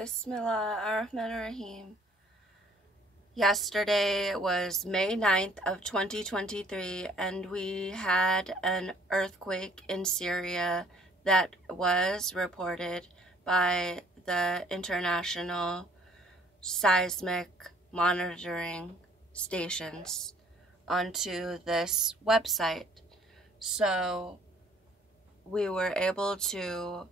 Bismillah ar-Rahman ar-Rahim. Yesterday was May 9th of 2023, and we had an earthquake in Syria that was reported by the international seismic monitoring stations onto this website. So we were able to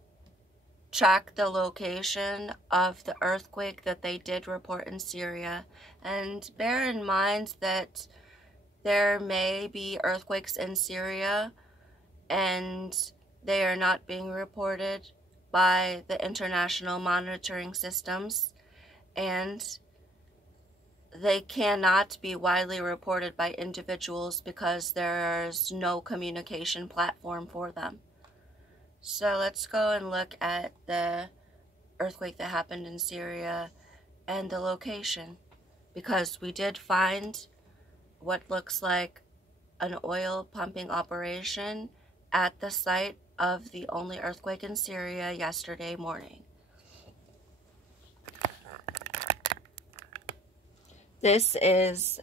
track the location of the earthquake that they did report in Syria, and bear in mind that there may be earthquakes in Syria and they are not being reported by the international monitoring systems, and they cannot be widely reported by individuals because there's no communication platform for them. So let's go and look at the earthquake that happened in Syria and the location, because we did find what looks like an oil pumping operation at the site of the only earthquake in Syria yesterday morning. This is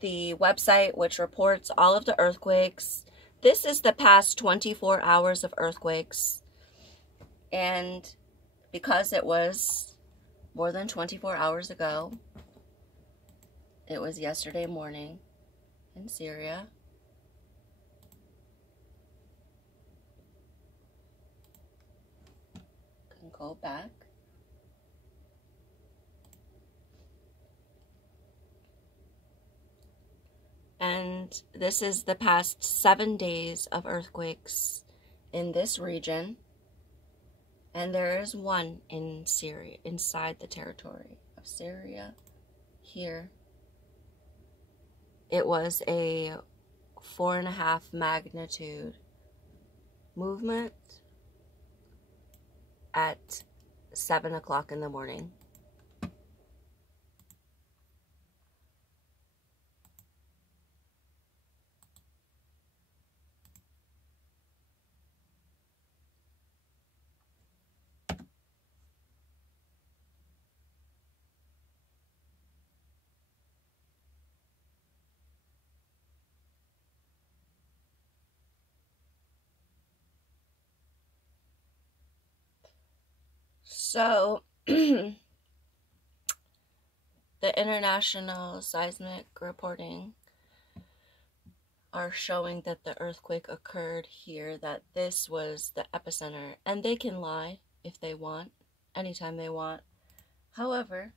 the website which reports all of the earthquakes. This is the past 24 hours of earthquakes, and because it was more than 24 hours ago, it was yesterday morning in Syria. Can go back. And this is the past 7 days of earthquakes in this region. And there is one in Syria, inside the territory of Syria, here. It was a 4.5 magnitude movement at 7 o'clock in the morning. So, the international seismic reporting are showing that the earthquake occurred here, that this was the epicenter, and they can lie if they want, anytime they want. However,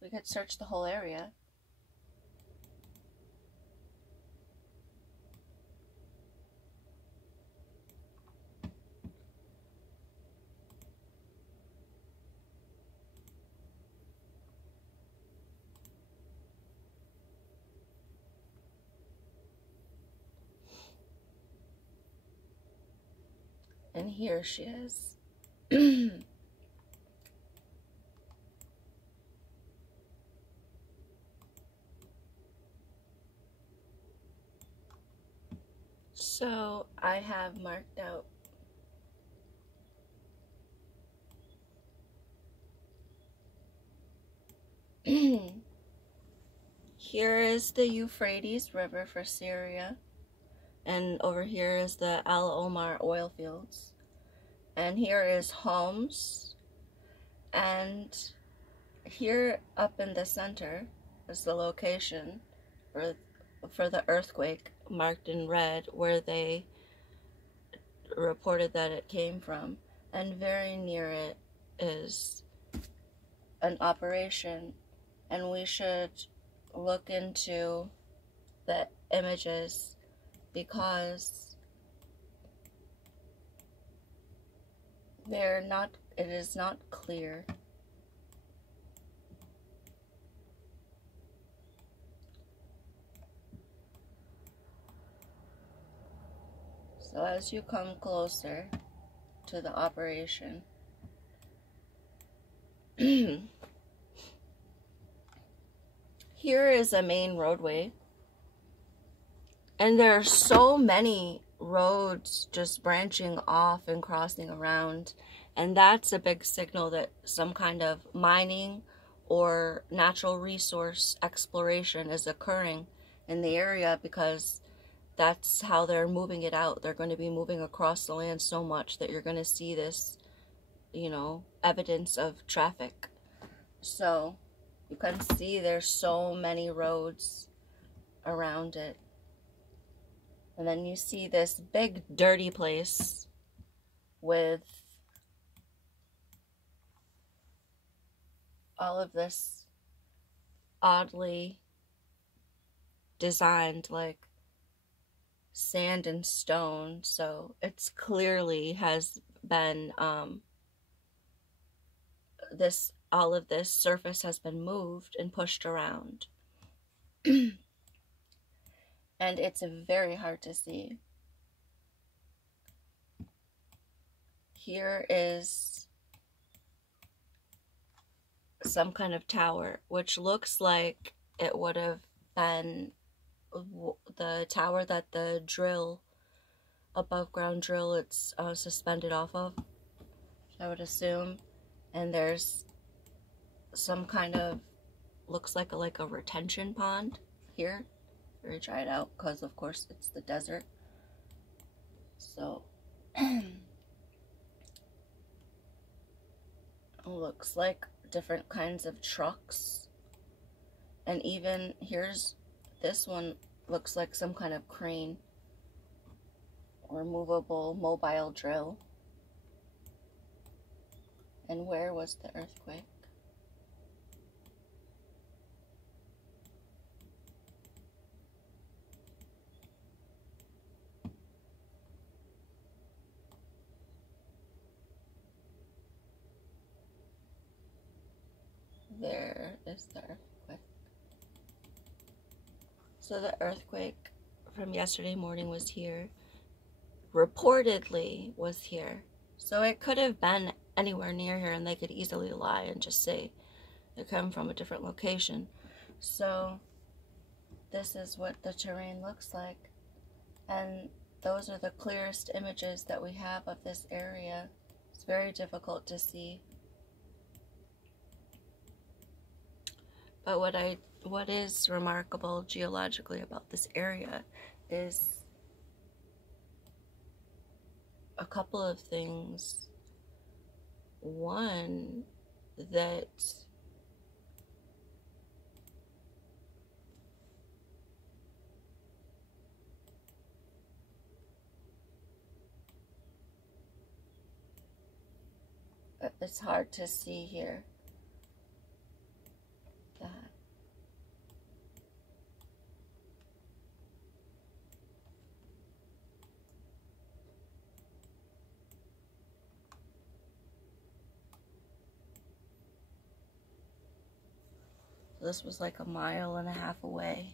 we could search the whole area. And here she is. So I have marked out here is the Euphrates River for Syria, and over here is the Al Omar oil fields, and here is Homs, and here up in the center is the location for the earthquake, marked in red, where they reported that it came from, and very near it is an operation, and we should look into the images because it is not clear. So as you come closer to the operation, here is a main roadway, and there are so many roads just branching off and crossing around, And that's a big signal that some kind of mining or natural resource exploration is occurring in the area, because that's how they're moving it out. They're going to be moving across the land so much that you're going to see this, you know, evidence of traffic. So you can see there's so many roads around it. And then you see this big dirty place with all of this oddly designed, like, sand and stone. So it's clearly has been all of this surface has been moved and pushed around. And it's very hard to see. Here is some kind of tower, which looks like it would have been the tower that the drill, above ground drill, it's suspended off of, I would assume. And there's some kind of, looks like a retention pond here. Very dried out, because of course it's the desert. So looks like different kinds of trucks. And even here's this one, looks like some kind of crane or movable mobile drill. And where was the earthquake? There is the earthquake. So the earthquake from yesterday morning was here. Reportedly was here. So it could have been anywhere near here, and they could easily lie and just say they come from a different location. So this is what the terrain looks like. And those are the clearest images that we have of this area. It's very difficult to see. But what is remarkable geologically about this area is a couple of things. One, that it's hard to see here. That this was like 1.5 miles away.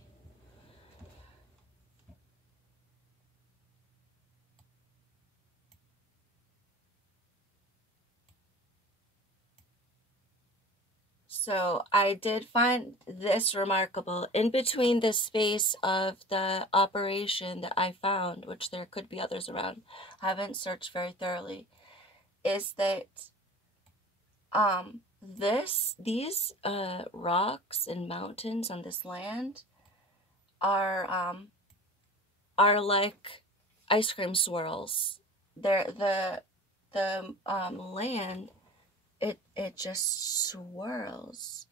So I did find this remarkable. In between the space of the operation that I found, which there could be others around, I haven't searched very thoroughly, is that these rocks and mountains on this land are like ice cream swirls. They're the land. It just swirls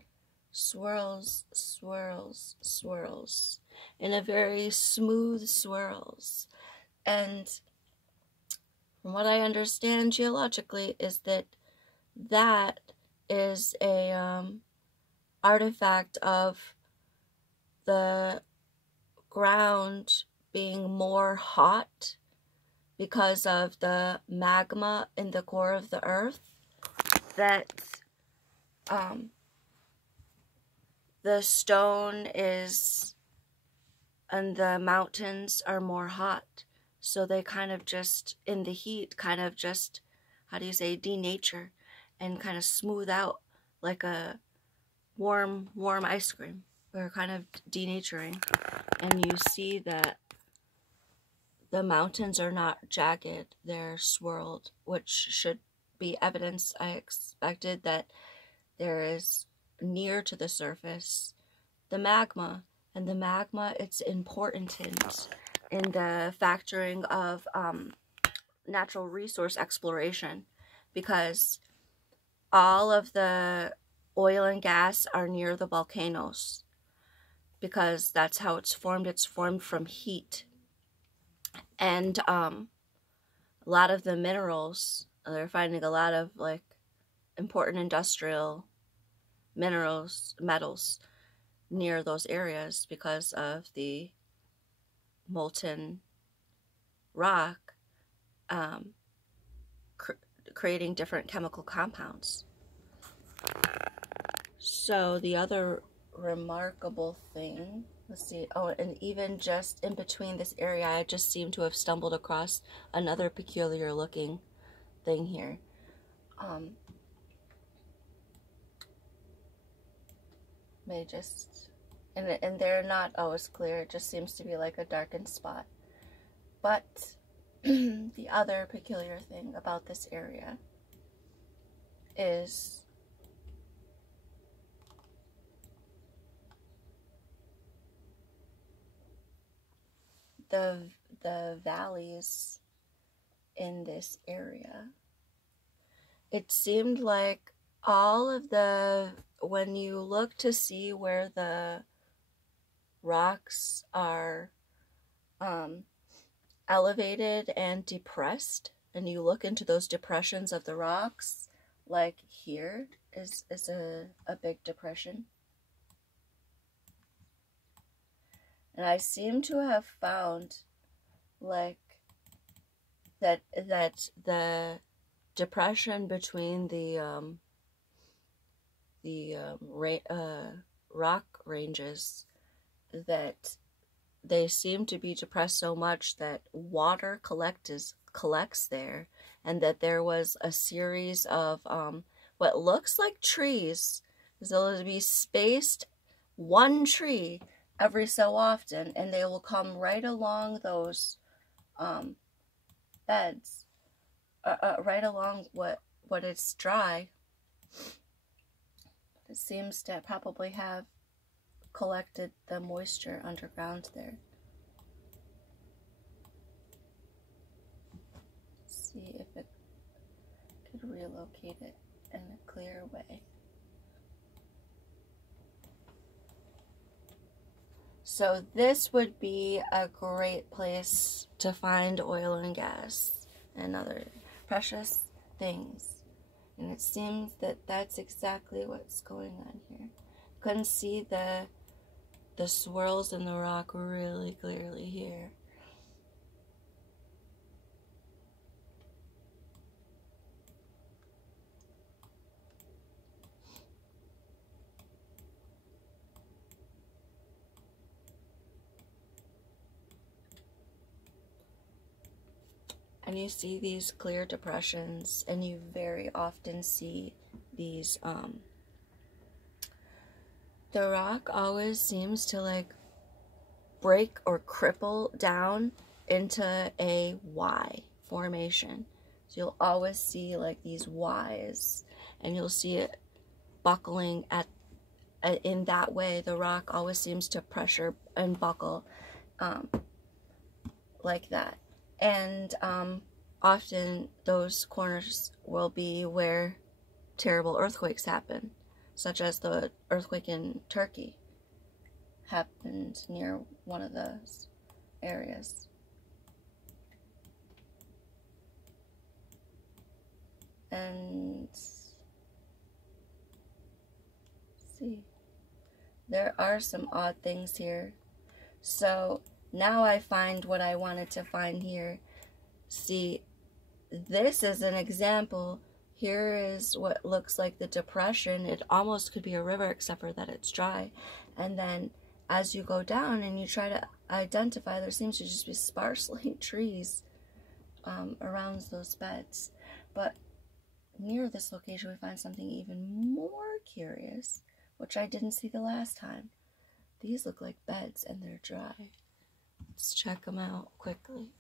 in a very smooth swirls. And from what I understand geologically is that is a artifact of the ground being more hot because of the magma in the core of the earth. That the stone is and the mountains are more hot, so they kind of just in the heat kind of just, how do you say, denature and kind of smooth out like a warm ice cream. They're kind of denaturing, and you see that the mountains are not jagged, they're swirled, which should be evidence I expected that there is near to the surface the magma. And the magma, it's important in the factoring of natural resource exploration, because all of the oil and gas are near the volcanoes, because that's how it's formed. It's formed from heat. And a lot of the minerals, they're finding a lot of like important industrial minerals, metals near those areas because of the molten rock creating different chemical compounds. So the other remarkable thing, let's see, oh, and even just in between this area, I just seem to have stumbled across another peculiar looking thing here. May just, and they're not always clear, it just seems to be like a darkened spot. But the other peculiar thing about this area is the valleys in this area. It seemed like all of the, when you look to see where the rocks are elevated and depressed, and you look into those depressions of the rocks, like here is a big depression. And I seem to have found like that the depression between the rock ranges, that they seem to be depressed so much that water collects there, and that there was a series of what looks like trees. They'll be spaced one tree every so often, and they will come right along those beds, right along what it's dry. It seems to probably have collected the moisture underground there. Let's see if it could relocate it in a clear way. So this would be a great place to find oil and gas and other precious things. And it seems that that's exactly what's going on here. Couldn't see the swirls in the rock really clearly here. And you see these clear depressions, and you very often see these, the rock always seems to like break or cripple down into a Y formation. So you'll always see like these Ys, and you'll see it buckling in that way. The rock always seems to pressure and buckle like that. And often those corners will be where terrible earthquakes happen, such as the earthquake in Turkey happened near one of those areas. And see, there are some odd things here. So now I find what I wanted to find here. See, this is an example. Here is what looks like the depression. It almost could be a river, except for that it's dry. And then as you go down and you try to identify, there seems to just be sparsely trees around those beds. But near this location, we find something even more curious, which I didn't see the last time. These look like beds, and they're dry. Let's check them out quickly.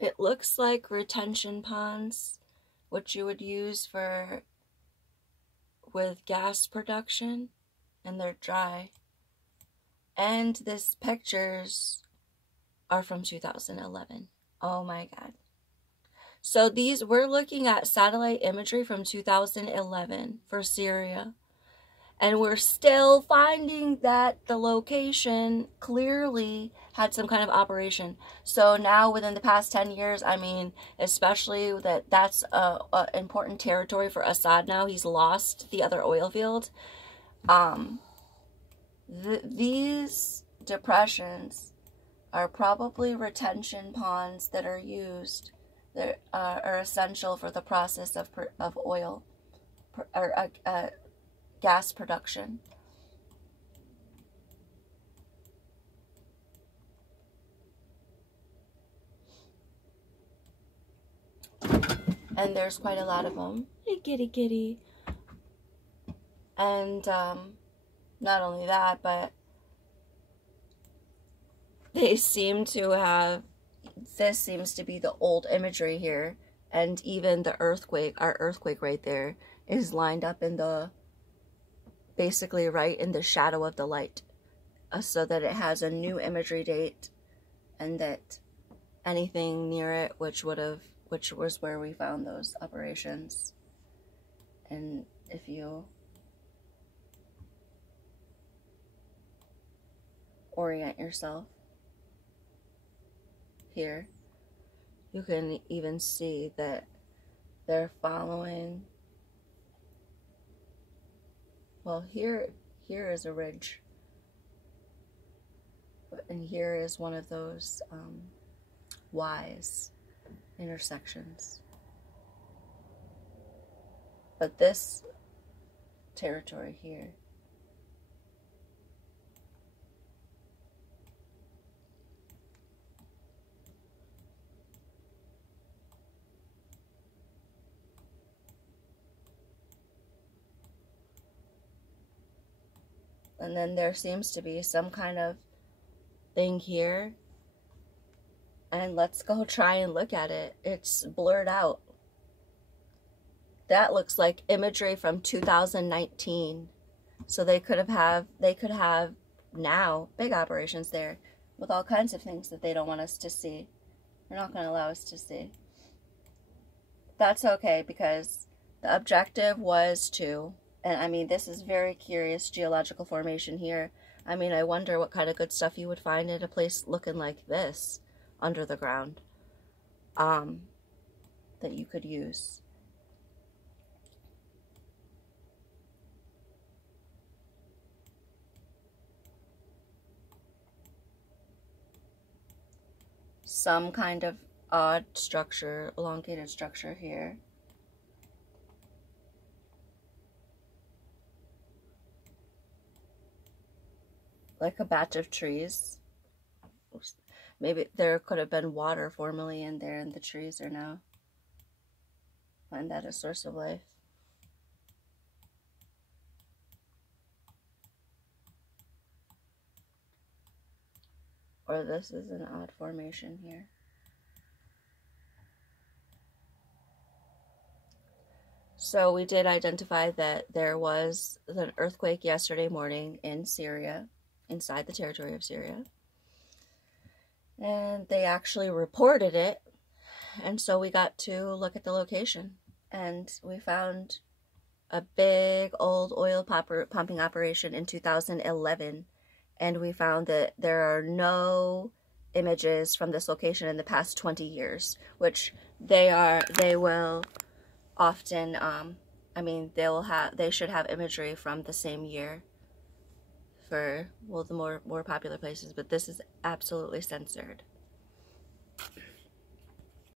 It looks like retention ponds, which you would use with gas production, and they're dry. And these pictures are from 2011. Oh my God. So we're looking at satellite imagery from 2011 for Syria. And we're still finding that the location clearly had some kind of operation. So now within the past 10 years, I mean, especially that's a important territory for Assad now. He's lost the other oil field. These depressions are probably retention ponds that are used, that are essential for the process of oil, or gas production. And there's quite a lot of them. Hey, kitty, kitty. And not only that, but they seem to have, this seems to be the old imagery here. And even the earthquake, our earthquake right there, is lined up in the, basically right in the shadow of the light, so that it has a new imagery date, and that anything near it, which was where we found those operations. And if you orient yourself here, you can even see that they're following. Well, here is a ridge, and here is one of those Y's intersections. But this territory here, and then there seems to be some kind of thing here. And let's go try and look at it. It's blurred out. That looks like imagery from 2019. So they could have now big operations there with all kinds of things that they don't want us to see. They're not going to allow us to see. That's okay, because the objective was to, and I mean, this is very curious geological formation here. I mean, I wonder what kind of good stuff you would find in a place looking like this under the ground, that you could use. Some kind of odd structure, elongated structure here. Like a batch of trees. Maybe there could have been water formerly in there, and the trees are now. Find that a source of life. Or this is an odd formation here. So we did identify that there was an earthquake yesterday morning in Syria, inside the territory of Syria. And they actually reported it. And so we got to look at the location. And we found a big old oil pumping operation in 2011. And we found that there are no images from this location in the past 20 years, which they will often, I mean, they should have imagery from the same year for, well, the more popular places, but this is absolutely censored.